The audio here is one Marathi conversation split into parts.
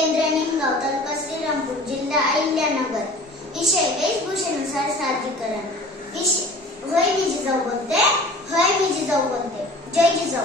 प्राथमिक शाळा केंद्र निमगाव तालुका श्रीरामपूर जिल्हा अहिल्यानगर. विषय वेशभूषेनुसार सादरीकरण. विषय होय मी जिजाऊ बोलते होय मी जिजाऊ बोलते. जय जिजाऊ.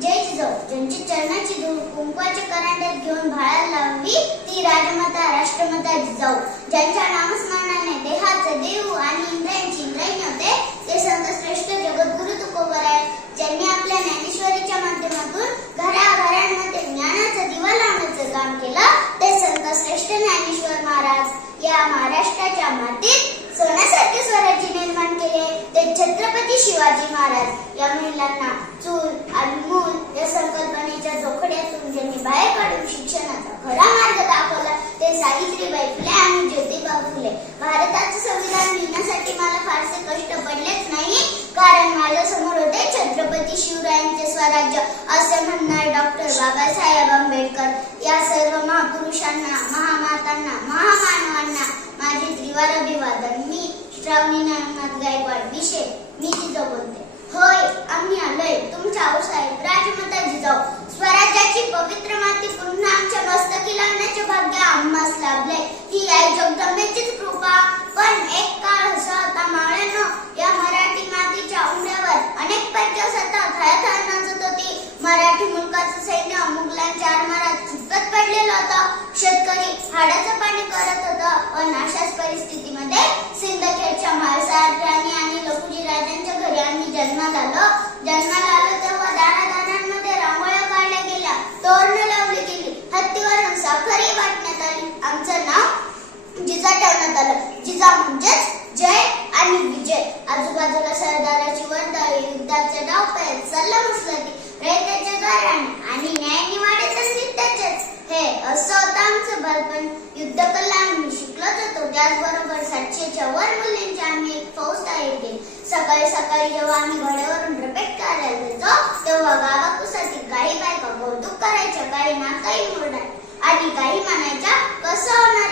जय जिजाऊ. ज्यांची चरणाची धूळ कुंकवाच्या करांड्यात घेऊन भाळायला लावली ती राजमाता राष्ट्रमाता जिजाऊ. ज्यांच्या नामस्मरणाने देहाचे देऊ आणि इंद्रांची इंद्रायणी होते ते संत श्रेष्ठ जगद्गुरु तुकोबराय ज्यांनी आपल्या ज्ञानेश्वरीच्या माध्यमातून घराघरांमध्ये ज्ञानाचा दिवा लावण्याचं काम केलं ते संत श्रेष्ठ ज्ञानेश्वर महाराज या महाराष्ट्राच्या मातीत सोन्यासारखे स्वराज्य निर्माण केले ते छत्रपती शिवाजी महाराज या महिलांना चूल आणि मूल या संकल्पनेच्या जोखड्यातून ज्यांनी बाहेर काढून शिक्षणाचा खरा मार्ग दाखवला ते सावित्रीबाई फुले आणि ज्योतिबा फुले भारताचं संविधान लिहिण्यासाठी मला फारसे कष्ट पडलेच नाही. कारण माझ्यासमोर होते छत्रपती शिवरायांचे स्वराज्य असे म्हणणारे डॉक्टर बाबासाहेब आंबेडकर. या सर्व महापुरुषांना महामातांना महामानवांना माझे त्रिवार अभिवादन मी श्रावणी नागनाथ गायकवाड. विषय मी जिजाऊ बोलते. होय आम्ही आलोय. तुमच्या आऊसाहेब राजमाता जिजाऊ. स्वराज्याची पवित्र माती पुन्हा आमच्या मस्तक लावण्याचे भाग्य आम्हास लाभले ही आई जगदंबेचीच कृपा पण एक काळ असा होता मावळ्यानो या मराठी मातीच्या उमऱ्यावर अनेक पंच सतत हयात नाचत होती मराठी मुलकाचं सैन्य मुघलांच्या आरमारात चितपत पडलेलं होतं शेतकरी हाडाचं पाणी करत होतं पण अशाच परिस्थितीमध्ये सिंदखेडच्या म्हाळसार राणी आणि लखुजी राजांच्या घरी आम्ही जन्माला आलो जन्माला आलो तेव्हा दारादारांमध्ये रांगोळ्या काढल्या गेल्या तोरणं लावली गेली हत्तीवरून साखरही वाटण्यात आली आमचं नाव जिजा आलं जिजा म्हणजेच जय आणि विजय. आजूबाजूला सरदाराची वर्दळ युद्धाचे नाव पेल सल्ला मुसलती रयतेचे गारण आणि न्याय निवाडे तर त्याचेच हे असं होतं आमचं बालपण. युद्ध कला आम्ही शिकलो जातो. त्याचबरोबर सातशेच्या वर मुलींची आम्ही एक फौज तयार केली. सकाळी सकाळी जेव्हा आम्ही घोड्यावरून रपेट करायला जायचो तेव्हा गावाकुसाठी काही बायका कौतुक करायच्या काही नाकाही मुरडाय आणि काही म्हणायच्या कसं होणार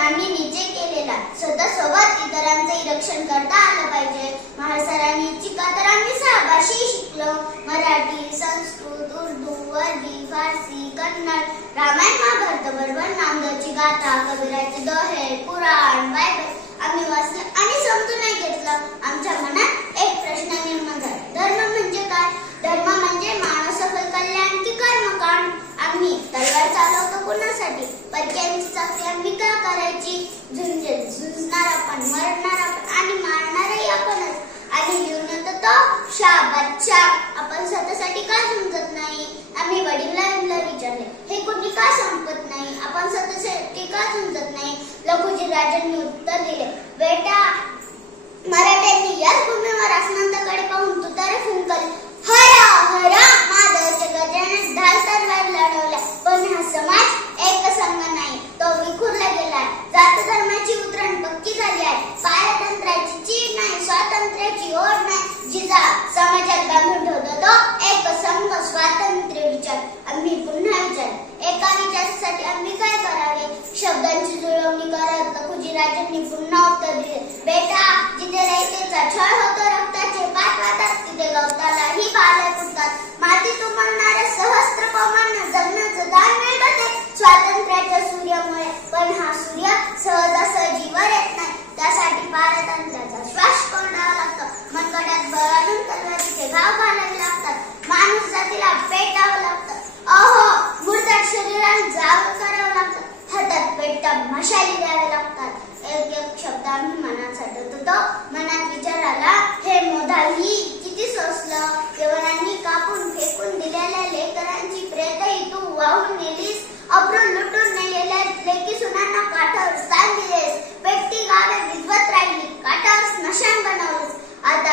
आम्ही निश्चय केलेला स्वतः सोबत इतरांचंही रक्षण करता आलं पाहिजे. महासरांनी चिका तर आम्ही सहा शिकलो. मराठी संस्कृत उर्दू अरबी फारसी कन्नड रामायण महाभारत बरोबर नामदेवची गाथा कबीराचे दोहे पुराण बायबल आम्ही वाचलं आणि समजूनही घेतलं. आमच्या मनात एक प्रश्न निर्माण झाला. धर्म म्हणजे काय? धर्म म्हणजे मानव सफल कल्याण की कर्मकांड आम्ही तलवार चालवतो कोणासाठी परक्यांची चाकरी आम्ही का करायची झुंज झुंजणार आपण मरणार आपण आणि मारणारही आपणच आणि लिहून येतो तो शाह बादशाह आपण स्वतःसाठी का झुंजत नाही आम्ही वडीलला विचारले हे कोणी का संपत नाही आपण स्वतःसाठी का झुंजत नाही लघुजी राजांनी उत्तर दिले. बेटा मराठ्यांनी याच भूमीवर आसमंताकडे पाहून तुतारे फुंकले. हरा हरा माधवच्या गजाने ढाल तलवार लढवल्या पण हा समाज एक संघ नाही तो विखुरला गेलाय जात धर्माची उतरण पक्की झाली आहे पारतंत्र्याची चीड नाही स्वातंत्र्याची ओढ नाही जिजा समाजात बांधून ठेवतो तो एक संघ स्वातंत्र्य विचार आम्ही पुन्हा विचार एका विचारासाठी आम्ही काय करावे शब्दांची जुळवणी करत लखुजी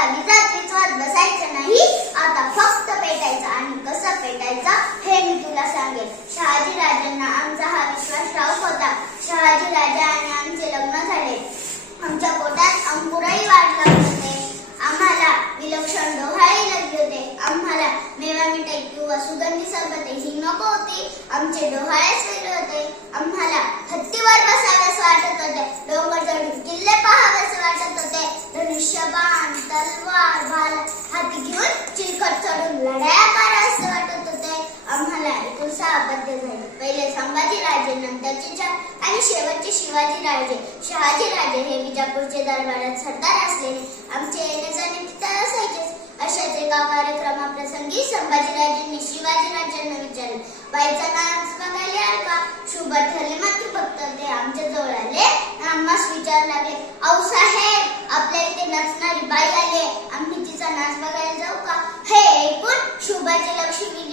आता विजात विचवत बसायचं नाही. आता फक्त पेटायचं आणि कसं पेटायचं हे मी तुला सांगेल शहाजी राजांना आमचा हा विश्वास ठाऊक होता. शहाजी राजा आणि आमचे लग्न झाले. आमच्या पोटात अंकुरही वाढला होते. आम्हाला विलक्षण डोहाळी लागले होते. आम्हाला मेवा मिठाई किंवा सुगंधी सरबते ही नको होती. आमचे डोहाळेच वेगळे होते. आम्हाला हत्तीवर बसाव्यास वाटत होते डोंगर चढून किल्ले पाहावेस वाटत होते धनुष्यबाण तलवार भाला हाती घेऊन चिलखत चढून लढाया कराव्यास वाटत होते आम्हाला यातून झाले. पहिले संभाजी राजे नंतरचे चार आणि शेवटचे शिवाजी राजे. शहाजी राजे हे विजापूरचे दरबारात सरदार असलेले आमचे येणे जाणे तिथं असायचेच. अशाच एका कार्यक्रमाप्रसंगी संभाजीराजेंनी शिवाजी राजांना विचारले बाईचा नाच बघायला याल का? शुभ ठरले मात्र फक्त ते आमच्या जवळ आले. आम्हास विचार लागले औ साहेब आपल्या इथे नसणारी बाई आले आम्ही तिचा नाच बघायला जाऊ का? हे ऐकून शुभाचे लक्ष्मी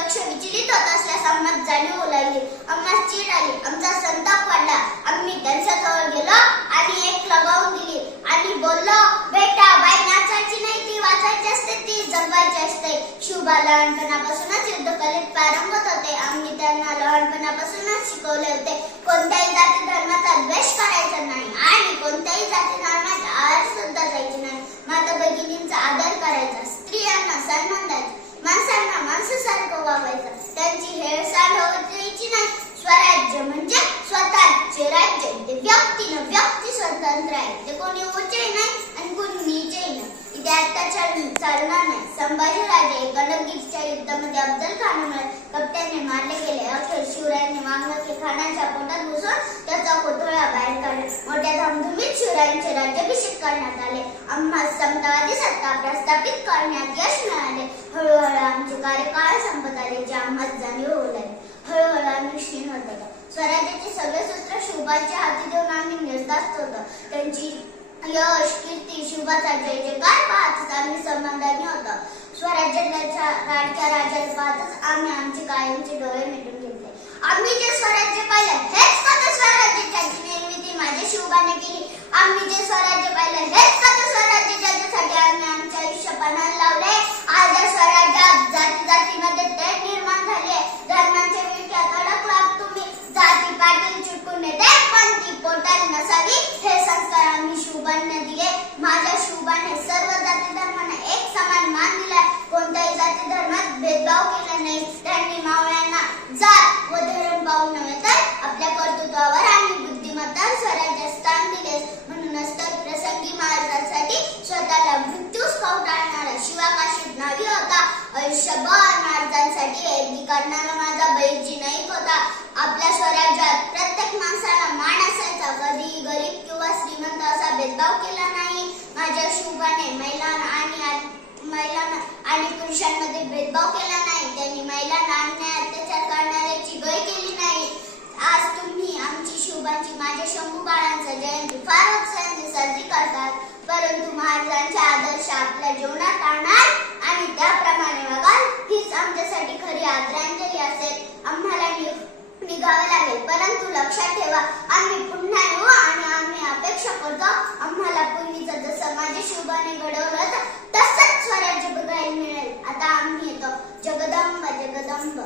लक्ष विचलित होत असल्यास आम्हाला जाणीव लागली आम्हाला चीड आली. आमचा संताप वाढला. आम्ही त्यांच्याजवळ गेलो आणि एक लगावून दिली. आणि बोललो बेटा बाई नाचायची नाही ती वाचायची असते ती जगवायची असते. शुभा लहानपणापासूनच युद्धकलेत पारंगत होते आम्ही त्यांना लहानपणापासूनच शिकवले होते. कोणत्याही जाती धर्माचा द्वेष करायचा नाही आणि कोणत्याही जाती धर्माचा आहार सुद्धा जायची नाही. माता भगिनींचा आदर करायचा. स्त्रियांना सन्मान द्यायचा. माणसासारखं वागायचं. त्यांची हेळसांड होत नाही. स्वराज्य म्हणजे स्वतःचे राज्य. ते व्यक्तीनं व्यक्ती स्वतंत्र आहे. ते कोणी उच्चही नाही आणि कोणी नीचे नाही. ते आता चालणार नाही. संभाजी राजे कनकगीरच्या युद्धामध्ये अफजल खानामुळे कप्त्याने मारले गेले. अखेर शिवरायांनी मागणं खानाच्या पोटात धामधुमीत राज्याभिषेक करण्यात आले. आम्हा समतावादी सत्ता प्रस्थापित करण्यात यश मिळाले. हळूहळू आमचे कार्यकाळ संपत आले जे आम्हाला जाणीव होऊ लागले. हळूहळू आम्ही क्षीण होत होतो स्वराज्याचे सगळे सूत्र शुभाच्या हाती देऊन आम्ही निर्धास्त होतो. त्यांची यश कीर्ती शुभाचा जय जयकार पाहतच आम्ही समाधानी होतो. स्वराज्याच्या लाडक्या राजाला पाहतच आम्ही आमचे कायमचे डोळे मिटून घेतले. आम्ही जे स्वराज्य पाहिलं हेच का त्या स्वराज्याची निर्मिती. माझ्या शिवबाने केली. आम्ही जे स्वराज्य पाहिलं हेच का स्वराज्य ज्याच्यासाठी आम्ही आमचे आयुष्य पणाला लावले आज या स्वराज्यात जाती जातीमध्ये ते निर्माण झाले धर्मांच्या विळख्या कडक लाभ तुम्ही जाती पाटील चिटकून येते पण ती पोटात नसावी हे संस्कार आम्ही शिवबांना दिले माझ्या शिवबाने सर्व जाती धर्मांना एक समान मान दिलाय कोणत्याही जाती धर्मात भेदभाव केला नाही त्यांनी मावळ्यांना जात व धर्म पाहून नव्हे तर आपल्या कर्तृत्वावर आणि बुद्धिमत्ता स्वराज्य स्थान दिले म्हणूनच तर प्रसंगी महाराजांसाठी स्वतःला मृत्यूच पाव टाळणारा शिवाकाशीत नावी होता आयुष्यभर महाराजांसाठी ऐदी करणारा माझा बैजी नाईक होता. आपल्या स्वराज्यात प्रत्येक माणसाला मान असायचा कधीही गरीब किंवा श्रीमंत असा भेदभाव केला नाही. माझ्या शुभाने महिलांना आणि महिलांना आणि पुरुषांमध्ये भेदभाव केला नाही. त्यांनी महिलांना अन्याय अत्याचार करणाऱ्याची गय केली नाही. आज तुम्ही आमची शुभाची माझ्या शंभू बाळांचा जयंती फार उत्साहाने साजरी करतात. परंतु महाराजांचे आदर्श आपल्या जीवनात आणणार 咯噔吧，这个噔吧。